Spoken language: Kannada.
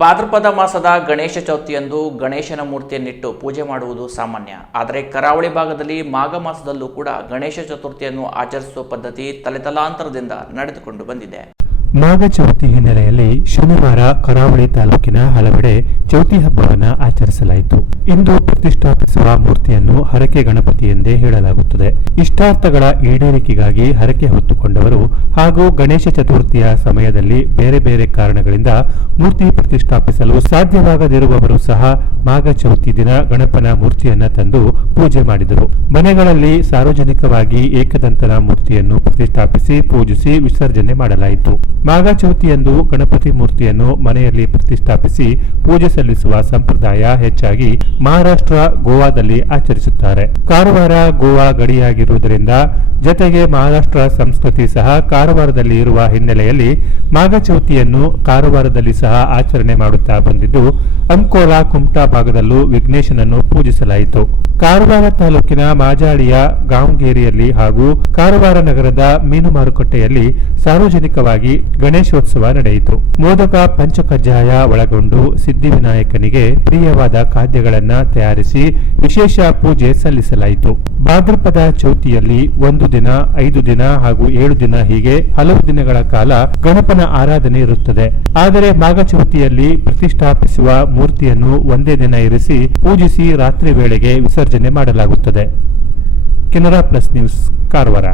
ಭಾದ್ರಪದ ಮಾಸದ ಗಣೇಶ ಚೌತಿಯಂದು ಗಣೇಶನ ಮೂರ್ತಿಯನ್ನಿಟ್ಟು ಪೂಜೆ ಮಾಡುವುದು ಸಾಮಾನ್ಯ. ಆದರೆ ಕರಾವಳಿ ಭಾಗದಲ್ಲಿ ಮಾಘ ಮಾಸದಲ್ಲೂ ಕೂಡ ಗಣೇಶ ಚತುರ್ಥಿಯನ್ನು ಆಚರಿಸುವ ಪದ್ಧತಿ ತಲೆತಲಾಂತರದಿಂದ ನಡೆದುಕೊಂಡು ಬಂದಿದೆ. ಮಾಘ ಚೌತಿ ಹಿನ್ನೆಲೆಯಲ್ಲಿ ಶನಿವಾರ ಕರಾವಳಿ ತಾಲೂಕಿನ ಹಲವೆಡೆ ಚೌತಿ ಹಬ್ಬವನ್ನು ಆಚರಿಸಲಾಯಿತು. ಇಂದು ಪ್ರತಿಷ್ಠಾಪಿಸುವ ಮೂರ್ತಿಯನ್ನು ಹರಕೆ ಗಣಪತಿ ಎಂದೇ ಹೇಳಲಾಗುತ್ತದೆ. ಇಷ್ಟಾರ್ಥಗಳ ಈಡೇರಿಕೆಗಾಗಿ ಹರಕೆ ಹೊತ್ತುಕೊಂಡವರು ಹಾಗೂ ಗಣೇಶ ಚತುರ್ಥಿಯ ಸಮಯದಲ್ಲಿ ಬೇರೆ ಬೇರೆ ಕಾರಣಗಳಿಂದ ಮೂರ್ತಿ ಪ್ರತಿಷ್ಠಾಪಿಸಲು ಸಾಧ್ಯವಾಗದಿರುವವರು ಸಹ ಮಾಘ ಚೌತಿ ದಿನ ಗಣಪನ ಮೂರ್ತಿಯನ್ನ ತಂದು ಪೂಜೆ ಮಾಡಿದರು. ಮನೆಗಳಲ್ಲಿ ಸಾರ್ವಜನಿಕವಾಗಿ ಏಕದಂತನ ಮೂರ್ತಿಯನ್ನು ಪ್ರತಿಷ್ಠಾಪಿಸಿ ಪೂಜಿಸಿ ವಿಸರ್ಜನೆ ಮಾಡಲಾಯಿತು. ಮಾಘ ಚೌತಿಯಂದು ಗಣಪತಿ ಮೂರ್ತಿಯನ್ನು ಮನೆಯಲ್ಲಿ ಪ್ರತಿಷ್ಠಾಪಿಸಿ ಪೂಜೆ ಸಲ್ಲಿಸುವ ಸಂಪ್ರದಾಯ ಹೆಚ್ಚಾಗಿ ಮಹಾರಾಷ್ಟ್ರ, ಗೋವಾದಲ್ಲಿ ಆಚರಿಸುತ್ತಾರೆ. ಕಾರವಾರ, ಗೋವಾ ಗಡಿಯಾಗಿರುವುದರಿಂದ ಜತೆಗೆ ಮಹಾರಾಷ್ಟ್ರ ಸಂಸ್ಕೃತಿ ಸಹ ಕಾರವಾರದಲ್ಲಿ ಇರುವ ಹಿನ್ನೆಲೆಯಲ್ಲಿ ಮಾಘ ಚೌತಿಯನ್ನು ಕಾರವಾರದಲ್ಲಿ ಸಹ ಆಚರಣೆ ಮಾಡುತ್ತಾ ಬಂದಿದ್ದು, ಅಂಕೋಲಾ, ಕುಮಟಾ ಭಾಗದಲ್ಲೂ ವಿಘ್ನೇಶನನ್ನು ಪೂಜಿಸಲಾಯಿತು. ಕಾರವಾರ ತಾಲೂಕಿನ ಮಾಜಾಳಿಯ ಗಾಂವ್ಗೇರಿಯಲ್ಲಿ ಹಾಗೂ ಕಾರವಾರ ನಗರದ ಮೀನು ಮಾರುಕಟ್ಟೆಯಲ್ಲಿ ಸಾರ್ವಜನಿಕವಾಗಿ ಗಣೇಶೋತ್ಸವ ನಡೆಯಿತು. ಮೋದಕ, ಪಂಚಕಜ್ಜಾಯ ಒಳಗೊಂಡು ಸಿದ್ಧಿವಿನಾಯಕನಿಗೆ ಪ್ರಿಯವಾದ ಖಾದ್ಯಗಳನ್ನ ತಯಾರಿಸಿ ವಿಶೇಷ ಪೂಜೆ ಸಲ್ಲಿಸಲಾಯಿತು. ಭಾದ್ರಪದ ಚೌತಿಯಲ್ಲಿ 1 ದಿನ, 5 ದಿನ ಹಾಗೂ 7 ದಿನ ಹೀಗೆ ಹಲವು ದಿನಗಳ ಕಾಲ ಗಣಪನ ಆರಾಧನೆ ಇರುತ್ತದೆ. ಆದರೆ ಮಾಘ ಚೌತಿಯಲ್ಲಿ ಪ್ರತಿಷ್ಠಾಪಿಸುವ ಮೂರ್ತಿಯನ್ನು ಒಂದೇ ದಿನ ಇರಿಸಿ ಪೂಜಿಸಿ ರಾತ್ರಿ ವೇಳೆಗೆ ವಿಸರ್ಜನೆ ಮಾಡಲಾಗುತ್ತದೆ. Canara plus news, Karwar.